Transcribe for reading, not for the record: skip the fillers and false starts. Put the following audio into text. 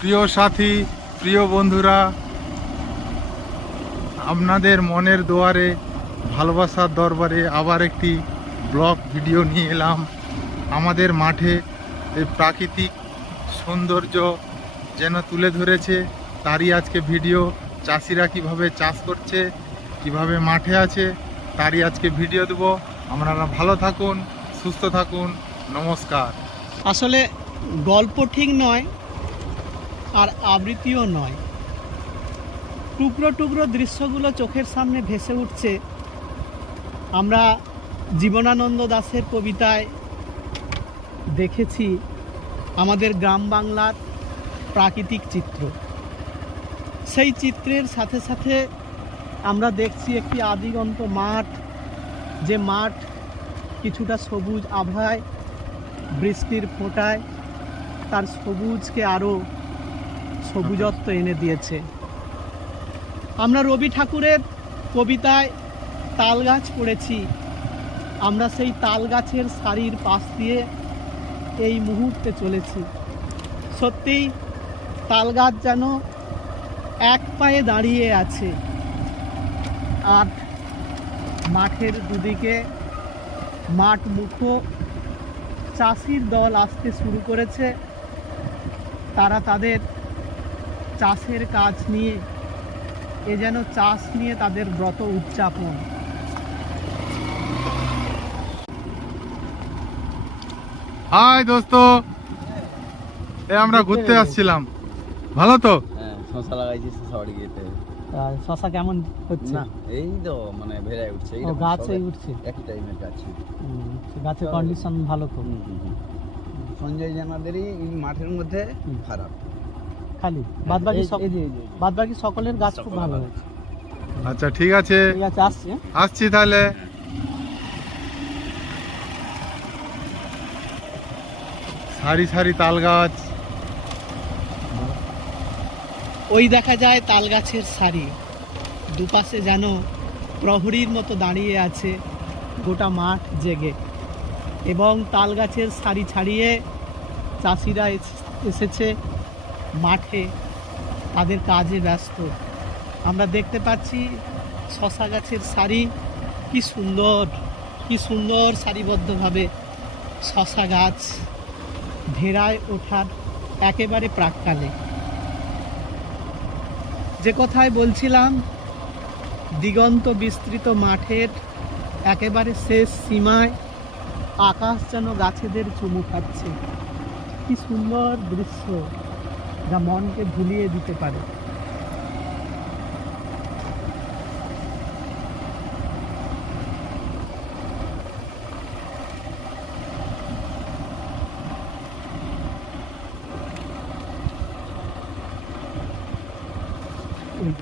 প্রিয় সাথী, প্রিয় বন্ধুরা, আপনাদের মনের দুয়ারে, ভালোবাসার দরবারে আবার একটি ব্লগ ভিডিও নিয়ে এলাম। আমাদের মাঠে এই প্রাকৃতিক সৌন্দর্য যেন তুলে ধরেছে, তারই আজকে ভিডিও। চাষিরা কিভাবে চাষ করছে, কিভাবে মাঠে আছে, তারই আজকে ভিডিও দেব। আপনারা ভালো থাকুন, সুস্থ থাকুন। নমস্কার। আসলে গল্প ঠিক নয় আর আবৃত্তিও নয়, টুকরো টুকরো দৃশ্যগুলো চোখের সামনে ভেসে উঠছে। আমরা জীবনানন্দ দাশের কবিতায় দেখেছি আমাদের গ্রাম বাংলার প্রাকৃতিক চিত্র। সেই চিত্রের সাথে সাথে আমরা দেখছি একটি আদিগন্ত মাঠ, যে মাঠ কিছুটা সবুজ আভায়, বৃষ্টির ফোঁটায় তার সবুজকে আরও সবুজত্ব এনে দিয়েছে। আমরা রবি ঠাকুরের কবিতায় তাল গাছ পড়েছি। আমরা সেই তাল গাছের সারির পাশ দিয়ে এই মুহূর্তে চলেছি। সত্যিই তাল গাছ যেন এক পায়ে দাঁড়িয়ে আছে, আর মাঠের দুদিকে মাঠ মুখো চাষির দল আসতে শুরু করেছে। তারা তাদের চাষের কাজ নিয়ে, এ যেন চাষ নিয়ে তাদের ব্রত উদযাপন। হাই দোস্ত, আমরা ঘুরতে আসছিলাম। ভালো তো? হ্যাঁ, শশা লাগাইছি, শশা বাড়ি গিয়েতে। শশা কেমন হচ্ছে? না, এই তো মানে ভেড়ায় উঠছে, ও গাছেই উঠছে, একই টাইমের গাছ। গাছের কন্ডিশন ভালো তো? সঞ্জয় জানাদেরই মাঠের মধ্যে খারাপ, খালি বাদবাকি সকলের গাছ খুব ভালো হয়েছে। আচ্ছা, ঠিক আছে, ঠিক আছে, আসছি। আসছি তাহলে। সারি সারি তাল গাছ, ওই দেখা যায় তাল গাছের সারি, দুপাশে যেন প্রহরীর মতো দাঁড়িয়ে আছে গোটা মাঠ জেগে। এবং তাল গাছের সারি ছাড়িয়ে চাষিরা এসেছে মাঠে, তাদের কাজে ব্যস্ত। আমরা দেখতে পাচ্ছি শশা গাছের সারি, কি সুন্দর সারিবদ্ধভাবে শশা গাছ ভেড়ায় ওঠার একেবারে প্রাক্কালে। যে কথায় বলছিলাম, দিগন্ত বিস্তৃত মাঠের একেবারে শেষ সীমায় আকাশ যেন গাছেদের চুমু খাচ্ছে। কি সুন্দর দৃশ্য, যা মনকে ভুলিয়ে দিতে পারে। ওই